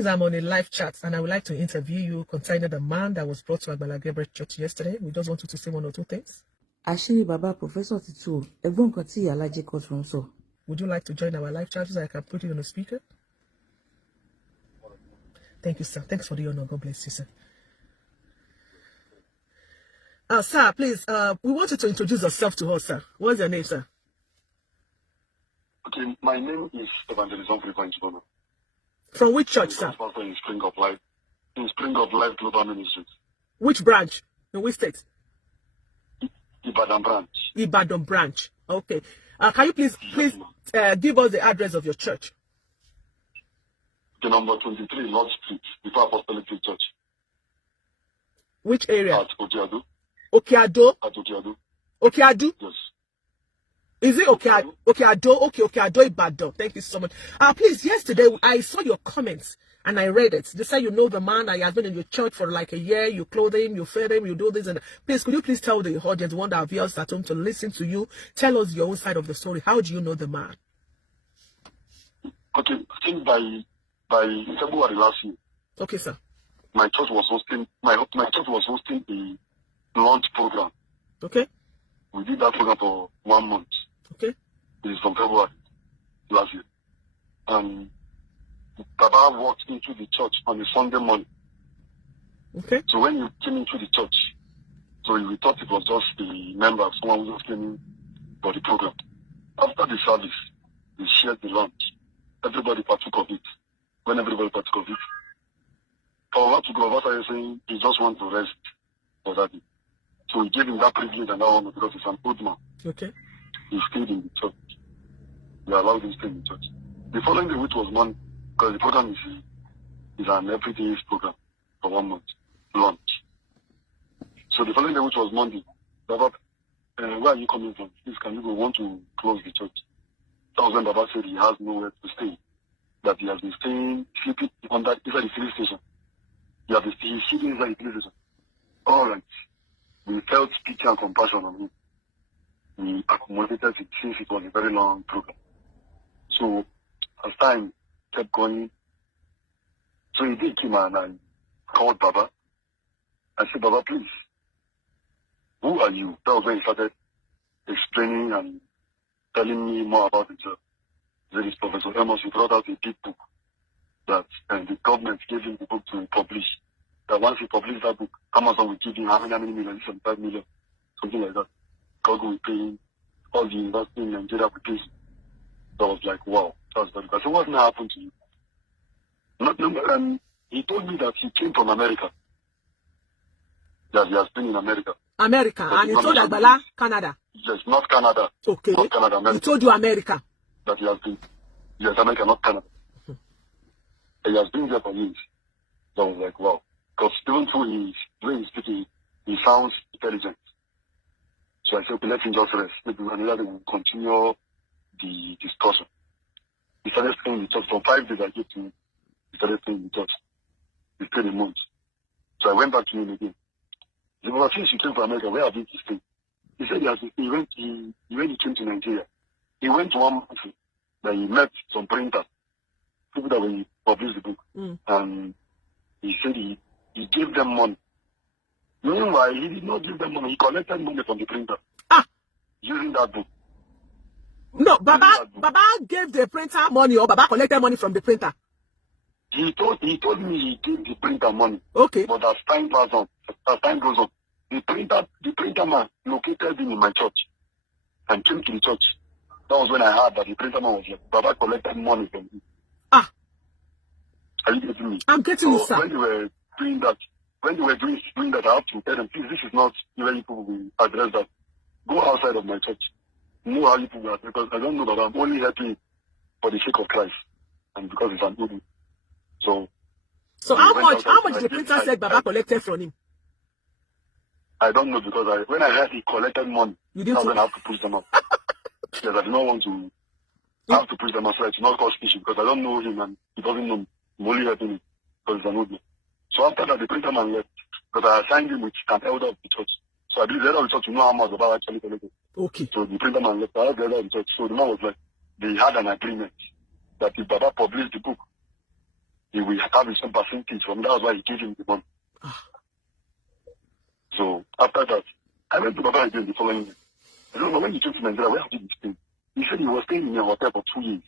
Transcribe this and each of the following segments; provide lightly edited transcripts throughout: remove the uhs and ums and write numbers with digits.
Please, I'm on a live chat and I would like to interview you concerning the man that was brought to Agbala Gabriel Church yesterday. We just want you to say one or two things. Asiri Baba, Professor Titu, Egbon Kati Alaje Courtroom, so. Would you like to join our live chat so I can put you on the speaker? Thank you, sir. Thanks for the honor. God bless you, sir. Sir, please, we want you to introduce yourself to us, sir. What's your name, sir? Okay, my name is Evangelism Frivanchibona. From which church, sir? In Spring of Life. In Spring of Life Global Ministries. Which branch? In which state? Ibadan branch. Ibadan branch. Okay. Can you please give us the address of your church? The number 23 North Street, before Apostolic Church. Which area? At Okeado. Okeado? At Okeado. Okeado? Yes. Is it Okeado? Okeado? Okay, Okeado Ibadan. Thank you so much. Please, yesterday I saw your comments and I read it. They say you know the man, he has been in your church for like a year, you clothe him, you feed him, you do this and please, could you please tell the audience, one that viewers at home to listen to you, tell us your own side of the story. How do you know the man? Okay, I think by February last year. Okay, sir. My church was hosting a launch program. Okay. We did that program for 1 month. Okay. It is from February last year. And Baba walked into the church on a Sunday morning. Okay. So when he came into the church, so we thought it was just the member, someone who just came in for the program. After the service, we shared the lunch. Everybody partook of it. When everybody partook of it, Baba to go over saying he just wants to rest for that day. So we gave him that privilege and that honor because he's an old man. Okay. He stayed in the church. We allowed him to stay in the church. The following day, which was Monday, because the program is an everyday program for 1 month, lunch. So the following day, which was Monday, Baba, where are you coming from? Please, can you go? Want to close the church? That was when Baba said he has nowhere to stay. That he has been staying, sleeping inside the police station. He's sleeping inside the police station. All right. We felt pity and compassion on him. We accommodated it since it was a very long program. So as time kept going, so he did come and I called Baba. I said, Baba, please, who are you? That was when he started explaining and telling me more about himself. There is Professor Amos, he brought out a big book that the government gave him the book to publish. That once he published that book, Amazon will give him how many million, 75 million, something like that. God will pay him, all the university in Nigeria will pay him. So I was like, wow, that's very good. So what's going to happen to you? He told me that he came from America. That he has been in America. America, and he told Agbala, Canada. Yes, not Canada. Okay. Not Canada, America. He told you America. That he has been. Yes, America, not Canada. He has been there for years. So I was like, wow. Because even though the way he's speaking, he sounds intelligent. So I said, okay, let him just rest. Maybe another day we'll continue the discussion. He started staying in the church. For 5 days I gave to him. He started staying in the church. He stayed a month. So I went back to him again. He said, since you came from America, where have you stayed? He said when he came to Nigeria, he went to one month that he met some printers, people that will publish the book. And he said he gave them money. Meanwhile, he did not give them money. He collected money from the printer. Using that book. No, Baba gave the printer money or Baba collected money from the printer? He told me he gave the printer money. Okay. But as time goes on, the printer man located him in my church and came to the church. That was when I heard that the printer man was like, Baba collected money from him. Are you getting me? I'm getting you, sir. When they were doing that, I have to tell them, please, this is not the way people will address that. Go outside of my church. Know how you people will address, because I don't know that I'm only helping for the sake of Christ and because it's an Udu. So how much the printer said Baba collected from him? I don't know, because when I heard he collected money, I was going to have to push them out. Because I do not want to have to push them out, so it's not cause issue, because I don't know him and he doesn't know me. I'm only helping him because it's an old man. So after that, the printer man left, because I assigned him with an elder of the church. So I believe the elder of the church to know how much Baba actually collected. Okay. So the printer man left, I asked the elder of the church. So the man was like, they had an agreement that if Baba published the book, he will have his own percentage from. That's why he gave him the money. So after that, I went to Baba again the following year. I don't know when he came to Nigeria, where did he stay? He said he was staying in a hotel for 2 years.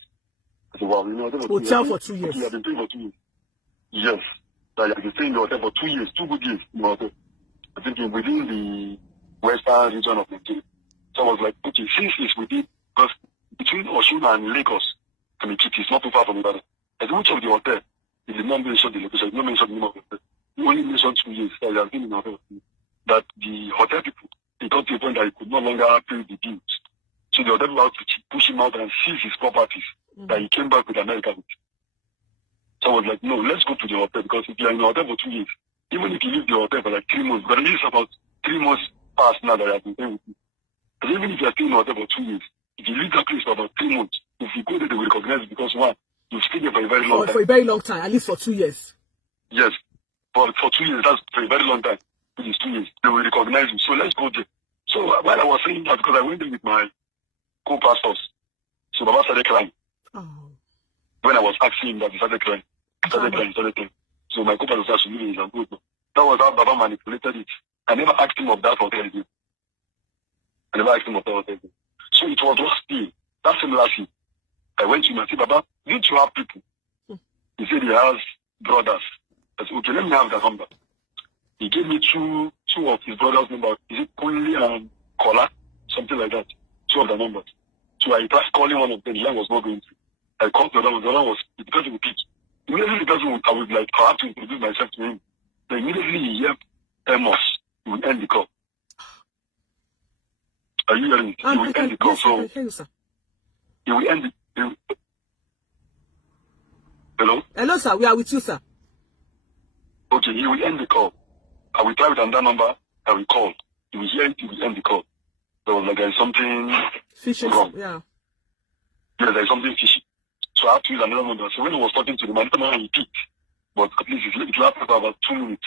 I said, wow, hotel for 2 years. He had been staying for 2 years. Yes. That he had been staying in the hotel for 2 years, 2 good years in the hotel. I think within the western region of Nigeria. So I was like, okay, since it's within, because between Osun and Lagos, it's not too far from Ibadan. I said, which of the hotel? He did not mention the location, he did not mention the name of the hotel. He only mentioned 2 years that he had been in the hotel. That the hotel people, he got to a point that he could no longer pay the bills. So the hotel people had to push him out and seize his properties that he came back with America with. So I was like, no, let's go to the hotel, because if you are in the hotel for 2 years, even if you leave the hotel for like 3 months, but at least about 3 months past now that I have been staying with you. But even if you are staying in the hotel for 2 years, if you leave that place for about 3 months, if you go there, they will recognize it, because one, you stay there for a very long time. For a very long time, at least for 2 years. Yes. For 2 years, that's for a very long time. It is 2 years. They will recognize you. So let's go there. So while I was saying that, because I went there with my co-pastors, so Baba started crying. Oh. When I was asking him that, he started crying. Started crying. So my co-pastor started to leave his good. That was how Baba manipulated it. I never asked him of that hotel again. So it was last year, that same last year, I went to him and said, Baba, need to have people. He said he has brothers. I said, okay, let me have the number. He gave me two of his brothers' numbers. Is it Kunli and Kola? Something like that. 2 of the numbers. So I tried calling one of them. The line was not going through. I called the other one. The other one was, the person would pick. Immediately the person would, I would like, I have to introduce myself to him. Then immediately he heard Amos. He would end the call. Are you hearing it? He will end the call. Yes, I can hear you, sir. He will end the... Hello? Hello, sir. We are with you, sir. Okay, he will end the call. I will try with another number. I will call. He will hear it. He will end the call. There was like, there is something fishy. wrong. Yeah. Yeah, there is something fishy. So I have to use another number. So when I was talking to the man, he picked. But at least it lasted for about 2 minutes.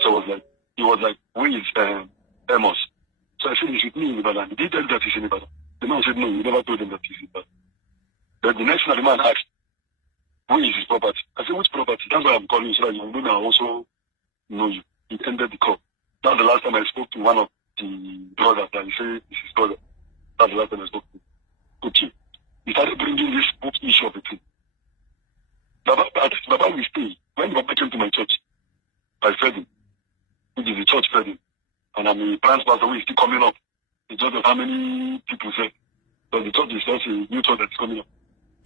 So I was like, he was like, where is Amos? So I said, he's with me in Ibadan. He did tell that he's in Ibadan. The man said, no, he never told him that he's in Ibadan. Then the next time the man asked, where is his property? I said, which property? That's why I'm calling you, so that you know I also know you. He ended the call. That's the last time I spoke to one of the brothers that he said is his brother. That's the last time I spoke to him. Okay. He started bringing this book issue of the thing. Baba will stay. When Baba came to my church, I fed him. Which is the church fed him. And I'm a branch pastor who is still coming up. It's just how many people say. But the church is just a new church that's coming up.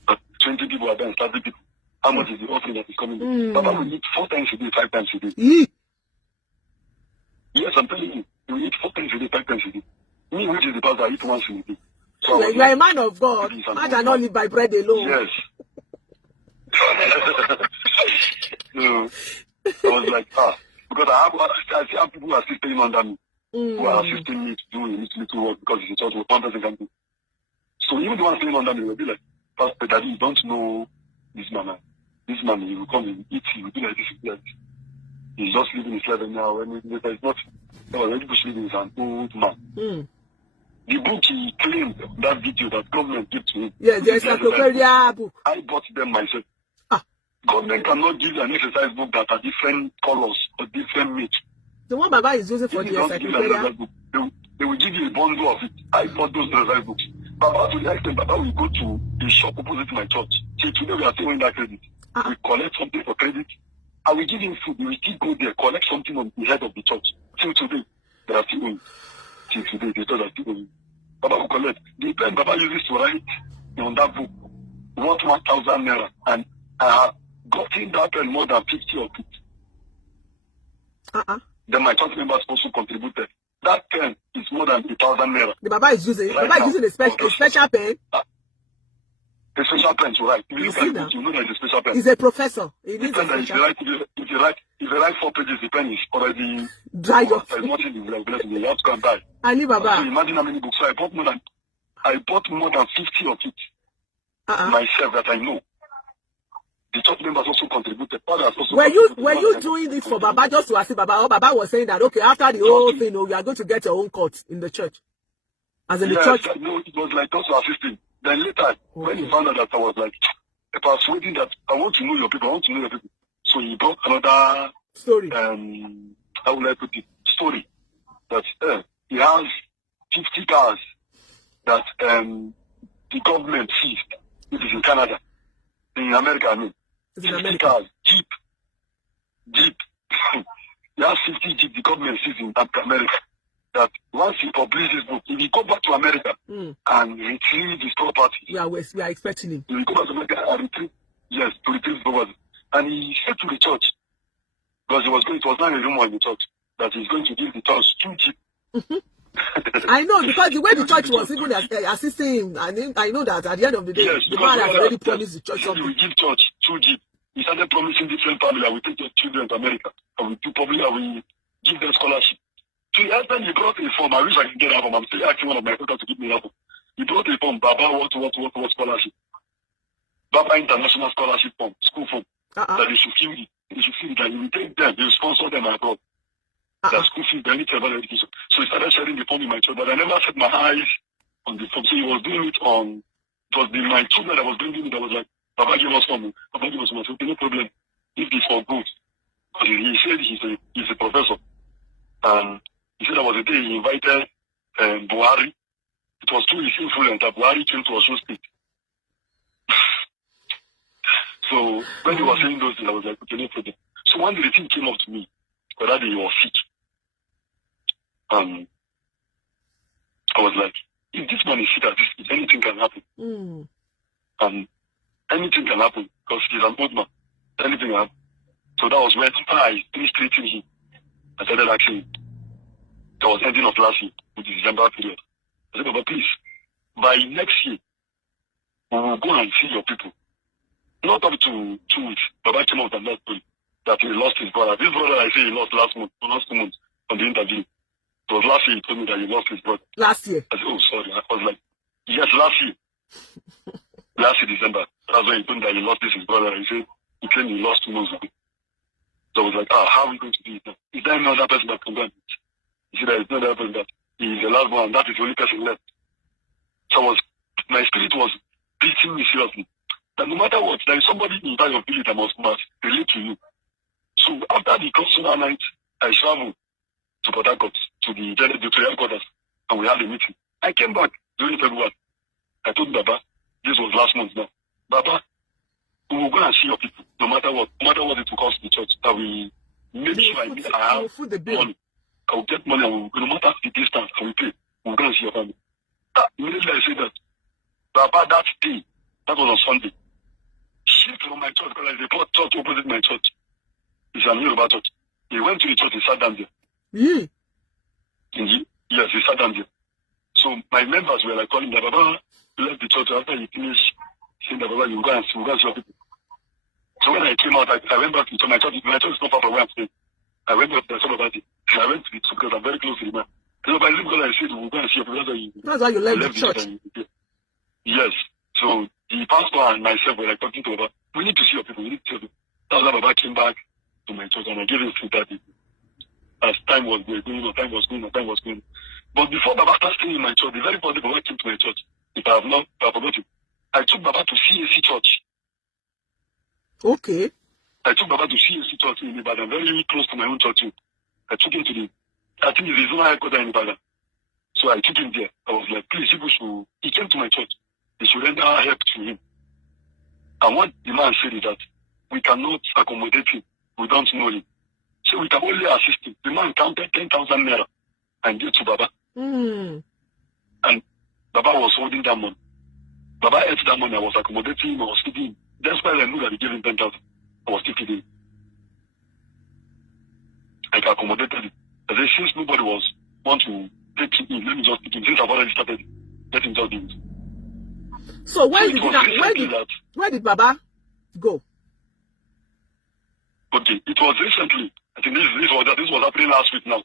But 20 people are there and 30 people. How much is the offering that is coming in? Baba will eat 4 times a day, 5 times a day. Yes, I'm telling you. He will eat 4 times a day, 5 times a day. Me, which is the pastor, I eat once a day. So like, you are a man of God. Man cannot live by bread alone. Yes. So, I was like, because I see how people are still staying under me. Who are assisting me to do little work because it's a church what one person can do. So even the one staying under me will be like, Pastor Daddy, you don't know this man. This man, he will come and eat, he will do like this, he will do like this. He's just living his life now, and there's not, already living is an old man. The book he claimed, that video that government gave to him. Yeah, there's a encyclopedia book. I bought them myself. Government cannot give you an exercise book that are different colors or different meat. The one Baba is using for the encyclopedia. They will give you a bundle of it. I bought those exercise books. Baba, to the extent, Baba will go to a shop opposite my church. See, today we are still in that credit. We collect something for credit. I will give him food. We will still go there, collect something on the head of the church. Till today, they are still going. Till today, they are still going. Baba will collect. The pen Baba uses to write on that book, worth 1,000 naira. And I have gotten that pen more than 50 of it. Then my church members also contributed. That pen is more than 1,000 naira. The Baba is using, Baba is using a special pen. A special pen to write. If you look at it, you know that it's a special pen. He's a professor. He needs a if you write 4 pages, the pen is already dried up. There's nothing you have to go and buy. I need Baba. So imagine how many books. So I bought more than 50 of it myself that I know. The church members also contributed. Were you doing this for Baba just to assist Baba? Or Baba was saying that, okay, after the whole thing, we are going to get your own court in the church? As in the church? No, it was like just to assist him. Then later, when he found out that I was like, persuading that I want to know your people, I want to know your people. So he brought another story. How will I put it? Story that he has 50 cars that the government seized. It is in Canada, in America. I mean, It's in 50 America. cars, Jeep. He has 50 Jeep. The government seized in America. That once he publishes this book, he will go back to America and retrieve his property. We are expecting him. He will go back to America and retrieve, yes, to retrieve his property. And he said to the church, because it was not a rumor in the church, that he's going to give the church 2 Jeep. I know, because the way the church was even assisting him, I know that at the end of the day, Yes, the man has already promised the church he something. will give church 2 Jeep. He started promising different families, I will take your children to America. I will give them scholarship. So the husband, he brought a form. I wish I could get that form. I'm still asking one of my friends to give me that form. He brought a form, Baba, what scholarship? Baba International Scholarship form, school form. That they should feel it. They should feel it. That he will take them, he will sponsor them abroad. That school fees, they need to have education. So he started sharing the form in my church, but I never set my eyes on the form. So he was doing it on, it was my children that was bringing it, that was like, Baba, give us form. Baba, give us form. I said, okay, no problem. If it's for good. Because he said he's a professor. And he said there was a day he invited Buhari. It was through his influence that Buhari came to Osun State. So when he was saying those things, I was like, okay, no problem. So one day the thing came up to me, because that day he was sick. I was like, if this man is sick at this, anything can happen. Anything can happen, because he's an old man. Anything can happen. So that was when I finished treating him. I started asking him. That was ending of last year, with the December period. I said, Baba, please, by next year, we will go and see your people. Not up to 2 weeks. Baba came out and that story that he lost his brother. This brother I say he lost last 2 months on the interview. It was last year he told me that he lost his brother. Last year? I said, oh, sorry. I was like, yes, last year. Last year, December. That's when he told me that he lost his brother. He said he claimed he lost 2 months ago. So I was like, how are we going to do it now? Is there another person that can do it? He said there is no other person that he is the last one, and that is the only person left. So my spirit was beating me seriously. That no matter what, there is somebody in that your village that must relate to you. So after the consular night, I traveled to Port Harcourt, to the general headquarters, and we had a meeting. I came back during February. I told Baba, this was last month now. Baba, we will go and see your people, no matter what it will cost the church. That we make sure I have money. I will get money, and no matter the distance, I will pay. We will go and see your family. Immediately I said that, Baba, that day, that was on Sunday, shift from my church, because there's a church opposite my church. It's an Yoruba church. He went to the church, he sat down there. Yes, he sat down there. So my members were like calling that, Baba, you left the church after you finished saying that, Baba, you will go and see your people. So when I came out, I went back to my church. My church is not far from where I'm staying. I went back to the church about it. I went to it because I'm very close to the man. So by the because I said, we'll go and see your people. That's why you left the church. Yes. So the pastor and myself were like talking to Baba. We need to see your people. We need to see your people. That's why Baba came back to my church and I gave him feedback. As time was going. But before Baba started staying in my church, the very first day Baba came to my church, if I forgot it, I took Baba to CAC church. Okay. I took Baba to CAC church in Ibadan, very close to my own church too. I took him to I think it's the zonal headquarters in Ibadan. So I took him there. I was like, please, he came to my church. They should render help to him. And what the man said is that we cannot accommodate him. We don't know him. So we can only assist him. The man counted 10,000 naira and gave to Baba. And Baba was holding that money. Baba ate that money. I was accommodating him. I was feeding him. That's why I knew that he gave him 10,000. I was still feeding him. I accommodated him. I said, since nobody want to take him in, let me just pick him. Since I've already started, let him just do it. So where did Baba go? Okay, it was recently. I think this was happening last week now.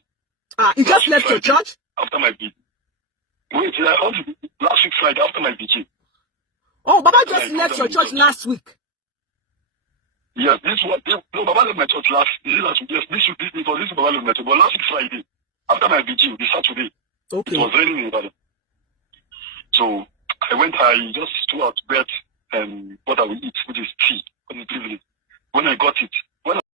He just left your church? After my beat. Wait, last week Friday after my beat. Oh, Baba just left your church last week. Yes, Baba left my church last week. Yes, this was Baba left my church. But last week Friday, after my beat, the Saturday, okay. It was raining in Ibadan. So I just threw out bed what I will eat, which is tea, positively. When I got it, when